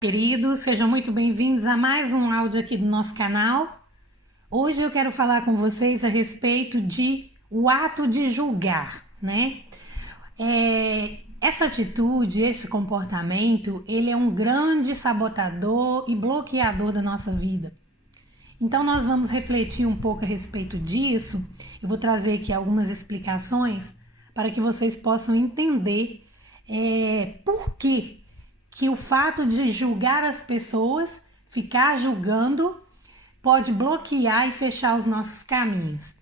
Queridos, sejam muito bem-vindos a mais um áudio aqui do nosso canal. Hoje eu quero falar com vocês a respeito de o ato de julgar, né? Essa atitude, esse comportamento, ele é um grande sabotador e bloqueador da nossa vida. Então nós vamos refletir um pouco a respeito disso. Eu vou trazer aqui algumas explicações para que vocês possam entender por que o fato de julgar as pessoas, ficar julgando, pode bloquear e fechar os nossos caminhos.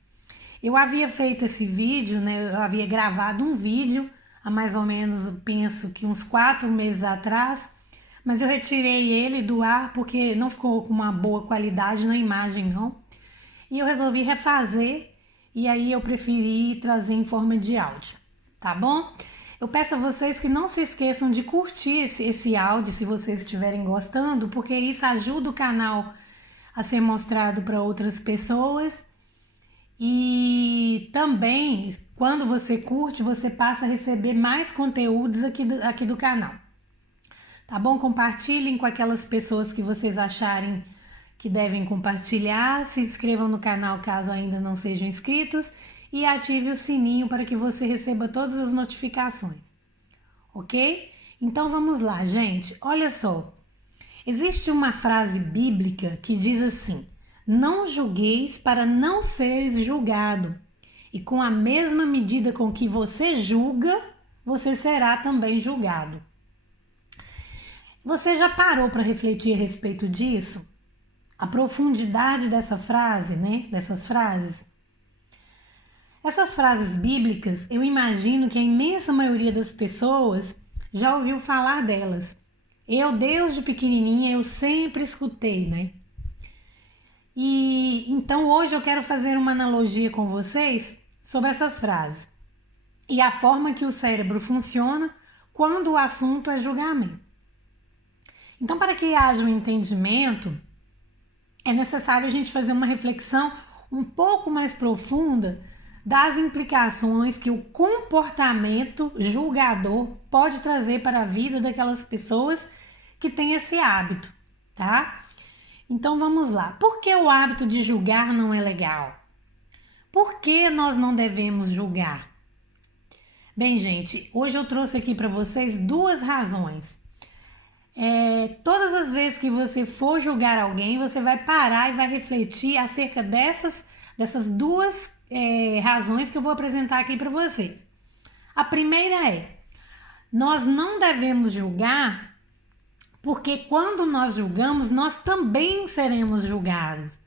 Eu havia feito esse vídeo, né? Eu havia gravado um vídeo há mais ou menos, penso que uns 4 meses atrás, mas eu retirei ele do ar porque não ficou com uma boa qualidade na imagem, não. E eu resolvi refazer e aí eu preferi trazer em forma de áudio, tá bom? Eu peço a vocês que não se esqueçam de curtir esse áudio se vocês estiverem gostando, porque isso ajuda o canal a ser mostrado para outras pessoas. E também, quando você curte, você passa a receber mais conteúdos aqui do canal. Tá bom? Compartilhem com aquelas pessoas que vocês acharem que devem compartilhar. Se inscrevam no canal caso ainda não sejam inscritos. E ative o sininho para que você receba todas as notificações, ok? Então vamos lá, gente. Olha só, existe uma frase bíblica que diz assim: não julgueis para não seres julgado, e com a mesma medida com que você julga, você será também julgado. Você já parou para refletir a respeito disso? A profundidade dessa frase, né? Dessas frases? Essas frases bíblicas, eu imagino que a imensa maioria das pessoas já ouviu falar delas. Eu, desde pequenininha, eu sempre escutei, né? E então hoje eu quero fazer uma analogia com vocês sobre essas frases e a forma que o cérebro funciona quando o assunto é julgamento. Então, para que haja um entendimento, é necessário a gente fazer uma reflexão um pouco mais profunda das implicações que o comportamento julgador pode trazer para a vida daquelas pessoas que têm esse hábito, tá? Então vamos lá. Por que o hábito de julgar não é legal? Por que nós não devemos julgar? Bem, gente, hoje eu trouxe aqui para vocês 2 razões. Todas as vezes que você for julgar alguém, você vai parar e vai refletir acerca dessas 2 razões que eu vou apresentar aqui para vocês. A primeira é: nós não devemos julgar, porque quando nós julgamos, nós também seremos julgados.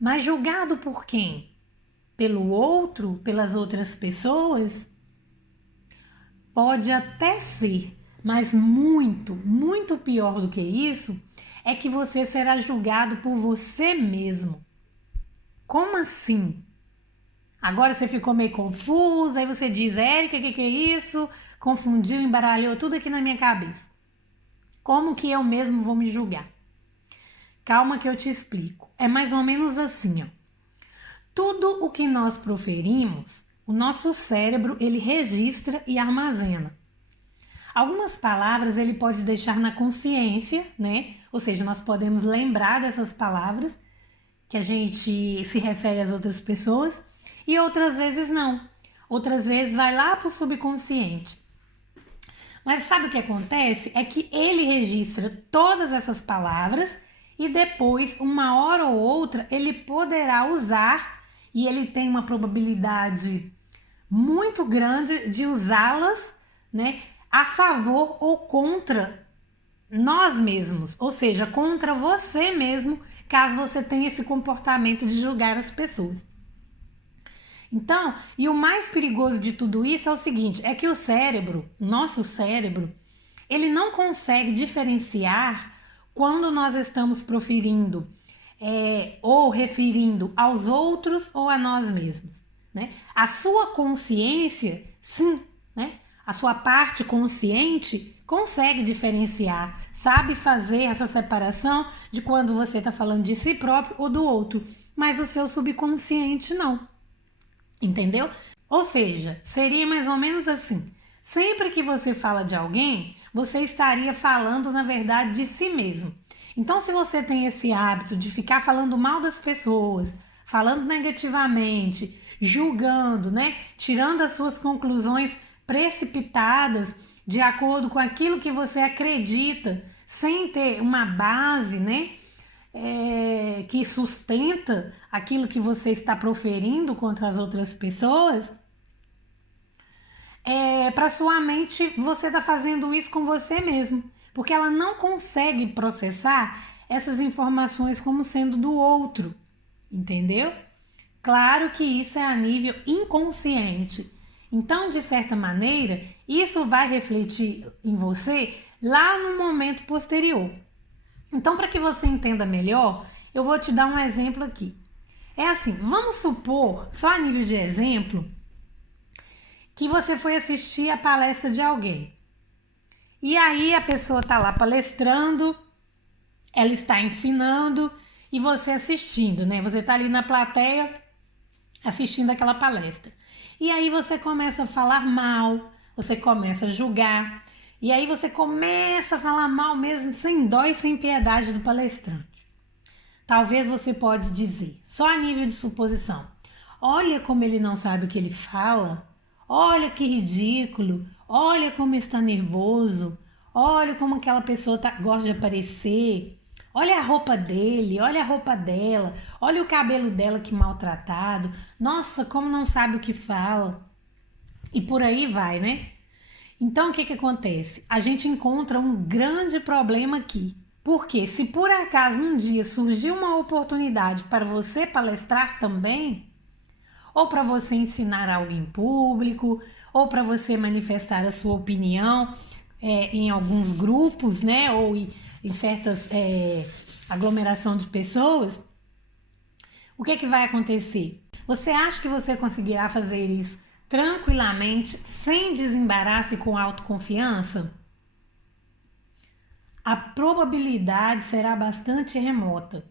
Mas julgado por quem? Pelo outro? Pelas outras pessoas? Pode até ser, mas muito, muito pior do que isso é que você será julgado por você mesmo. Como assim? Agora você ficou meio confusa, aí você diz: Érica, o que é isso? Confundiu, embaralhou tudo aqui na minha cabeça. Como que eu mesmo vou me julgar? Calma que eu te explico. É mais ou menos assim, ó. Tudo o que nós proferimos, o nosso cérebro, ele registra e armazena. Algumas palavras ele pode deixar na consciência, né? Ou seja, nós podemos lembrar dessas palavras que a gente se refere às outras pessoas, e outras vezes não. Outras vezes vai lá para o subconsciente. Mas sabe o que acontece? É que ele registra todas essas palavras e depois, uma hora ou outra, ele poderá usar, e ele tem uma probabilidade muito grande de usá-las, né, a favor ou contra nós mesmos, ou seja, contra você mesmo, caso você tenha esse comportamento de julgar as pessoas. Então, e o mais perigoso de tudo isso é o seguinte, é que o cérebro, nosso cérebro, ele não consegue diferenciar quando nós estamos proferindo ou referindo aos outros ou a nós mesmos, né? A sua consciência, sim, né? A sua parte consciente consegue diferenciar, sabe fazer essa separação de quando você está falando de si próprio ou do outro, mas o seu subconsciente não. Entendeu? Ou seja, seria mais ou menos assim: Sempre que você fala de alguém, você estaria falando, na verdade, de si mesmo. Então, se você tem esse hábito de ficar falando mal das pessoas, falando negativamente, julgando, né? Tirando as suas conclusões precipitadas de acordo com aquilo que você acredita, sem ter uma base, né? Que sustenta aquilo que você está proferindo contra as outras pessoas, para sua mente você está fazendo isso com você mesmo, porque ela não consegue processar essas informações como sendo do outro, entendeu? Claro que isso é a nível inconsciente. Então, de certa maneira, isso vai refletir em você lá no momento posterior. Então, para que você entenda melhor, eu vou te dar um exemplo aqui. É assim, vamos supor, só a nível de exemplo, que você foi assistir a palestra de alguém. E aí a pessoa está lá palestrando, ela está ensinando e você assistindo, né? Você está ali na plateia assistindo aquela palestra. E aí você começa a falar mal, você começa a julgar, e aí você começa a falar mal mesmo, sem dó e sem piedade do palestrante. Talvez você pode dizer, só a nível de suposição, olha como ele não sabe o que ele fala, olha que ridículo, olha como está nervoso, olha como aquela pessoa gosta de aparecer, olha a roupa dele, olha a roupa dela, olha o cabelo dela que maltratado, nossa, como não sabe o que fala. E por aí vai, né? Então o que acontece? A gente encontra um grande problema aqui. Porque se por acaso um dia surgiu uma oportunidade para você palestrar também, ou para você ensinar algo em público, ou para você manifestar a sua opinião em alguns grupos, né? Ou em certas aglomeração de pessoas, o que vai acontecer? Você acha que você conseguirá fazer isso tranquilamente, sem desembaraço e com autoconfiança? A probabilidade será bastante remota.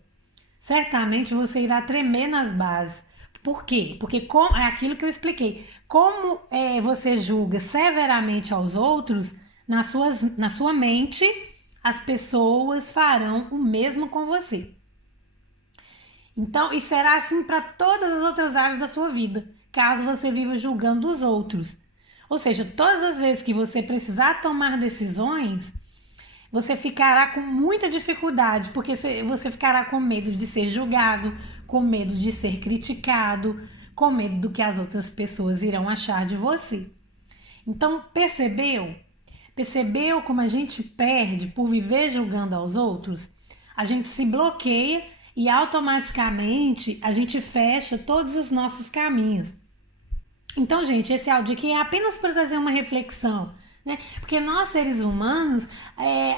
Certamente você irá tremer nas bases. Por quê? Porque é aquilo que eu expliquei. Como você julga severamente aos outros, na sua mente, as pessoas farão o mesmo com você. Então, e será assim para todas as outras áreas da sua vida, caso você viva julgando os outros. Ou seja, todas as vezes que você precisar tomar decisões, você ficará com muita dificuldade, porque você ficará com medo de ser julgado, com medo de ser criticado, com medo do que as outras pessoas irão achar de você. Então, percebeu? Percebeu como a gente perde por viver julgando aos outros? A gente se bloqueia e automaticamente a gente fecha todos os nossos caminhos. Então, gente, esse áudio aqui é apenas para trazer uma reflexão, né? Porque nós, seres humanos,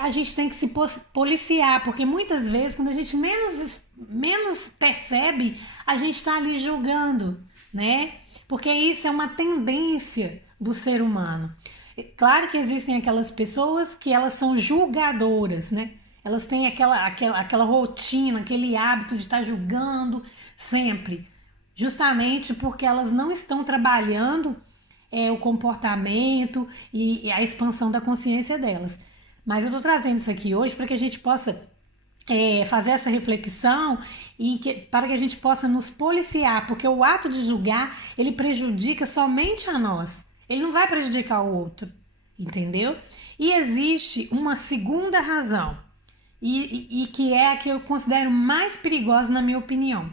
a gente tem que se policiar, porque muitas vezes, quando a gente menos percebe, a gente está ali julgando, né? Porque isso é uma tendência do ser humano. Claro que existem aquelas pessoas que elas são julgadoras, né? Elas têm aquela rotina, aquele hábito de estar julgando sempre, justamente porque elas não estão trabalhando o comportamento e a expansão da consciência delas. Mas eu tô trazendo isso aqui hoje para que a gente possa fazer essa reflexão e para que a gente possa nos policiar, porque o ato de julgar, ele prejudica somente a nós. Ele não vai prejudicar o outro, entendeu? E existe uma segunda razão, e que é a que eu considero mais perigosa na minha opinião.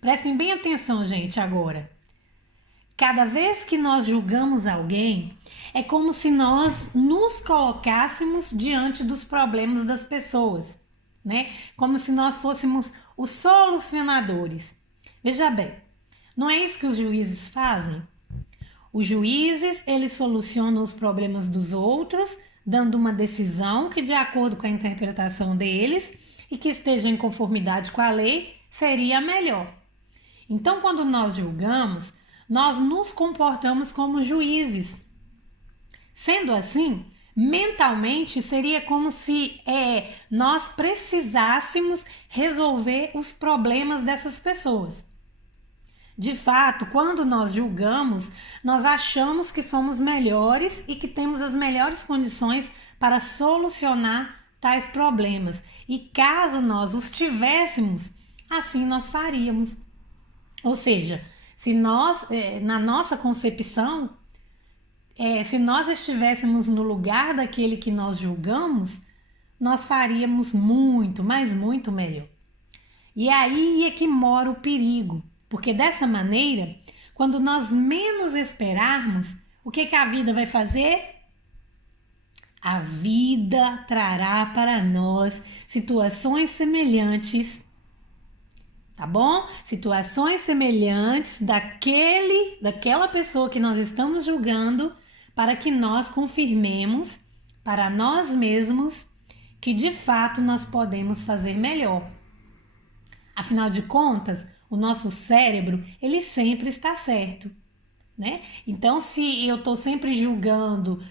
Prestem bem atenção, gente, agora. Cada vez que nós julgamos alguém, é como se nós nos colocássemos diante dos problemas das pessoas, né? Como se nós fôssemos os solucionadores. Veja bem, não é isso que os juízes fazem? Os juízes, eles solucionam os problemas dos outros, dando uma decisão que, de acordo com a interpretação deles e que esteja em conformidade com a lei, seria a melhor. Então, quando nós julgamos, nós nos comportamos como juízes. Sendo assim, mentalmente seria como se nós precisássemos resolver os problemas dessas pessoas. De fato, quando nós julgamos, nós achamos que somos melhores e que temos as melhores condições para solucionar tais problemas. E caso nós os tivéssemos, assim nós faríamos. Ou seja, se nós, na nossa concepção, se nós estivéssemos no lugar daquele que nós julgamos, nós faríamos muito, mas muito melhor. E aí é que mora o perigo, porque dessa maneira, quando nós menos esperarmos, o que a vida vai fazer? A vida trará para nós situações semelhantes, tá bom? Situações semelhantes daquela pessoa que nós estamos julgando, para que nós confirmemos para nós mesmos que de fato nós podemos fazer melhor. Afinal de contas, o nosso cérebro, ele sempre está certo, né? Então, se eu estou sempre julgando,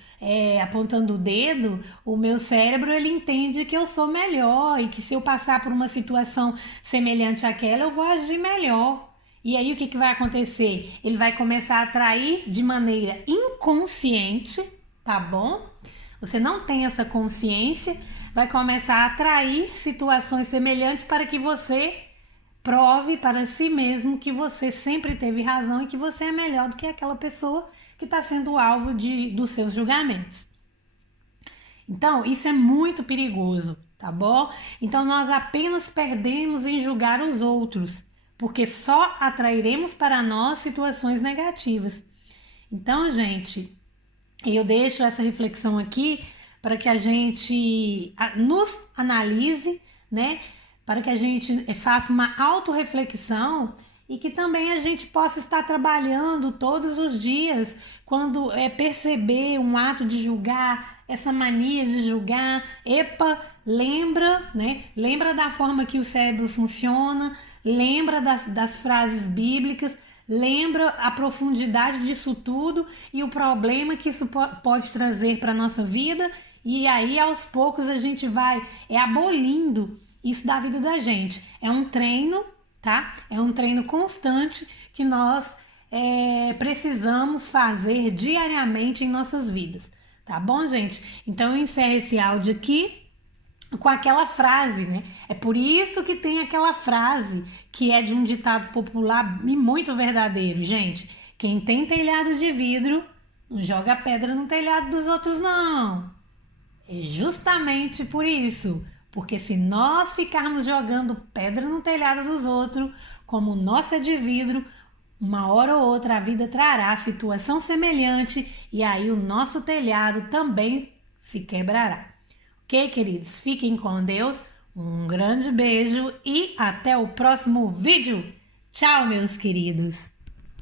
apontando o dedo, o meu cérebro, ele entende que eu sou melhor e que se eu passar por uma situação semelhante àquela, eu vou agir melhor. E aí, o que vai acontecer? Ele vai começar a atrair de maneira inconsciente, tá bom? Você não tem essa consciência, vai começar a atrair situações semelhantes para que você prove para si mesmo que você sempre teve razão e que você é melhor do que aquela pessoa que está sendo alvo dos seus julgamentos. Então, isso é muito perigoso, tá bom? Então, nós apenas perdemos em julgar os outros, porque só atrairemos para nós situações negativas. Então, gente, eu deixo essa reflexão aqui para que a gente nos analise, né? Para que a gente faça uma autorreflexão e que também a gente possa estar trabalhando todos os dias quando perceber um ato de julgar, essa mania de julgar. Lembra, né? Lembra da forma que o cérebro funciona, lembra das frases bíblicas, lembra a profundidade disso tudo e o problema que isso pode trazer para a nossa vida. E aí, aos poucos, a gente vai abolindo isso da vida da gente. É um treino, tá? É um treino constante que nós precisamos fazer diariamente em nossas vidas. Tá bom, gente? Então, eu encerro esse áudio aqui com aquela frase, né? É por isso que tem aquela frase que é de um ditado popular e muito verdadeiro, gente. Quem tem telhado de vidro não joga pedra no telhado dos outros, não. É justamente por isso. Porque se nós ficarmos jogando pedra no telhado dos outros, como o nosso é de vidro, uma hora ou outra a vida trará situação semelhante e aí o nosso telhado também se quebrará. Ok, queridos? Fiquem com Deus, um grande beijo e até o próximo vídeo. Tchau, meus queridos!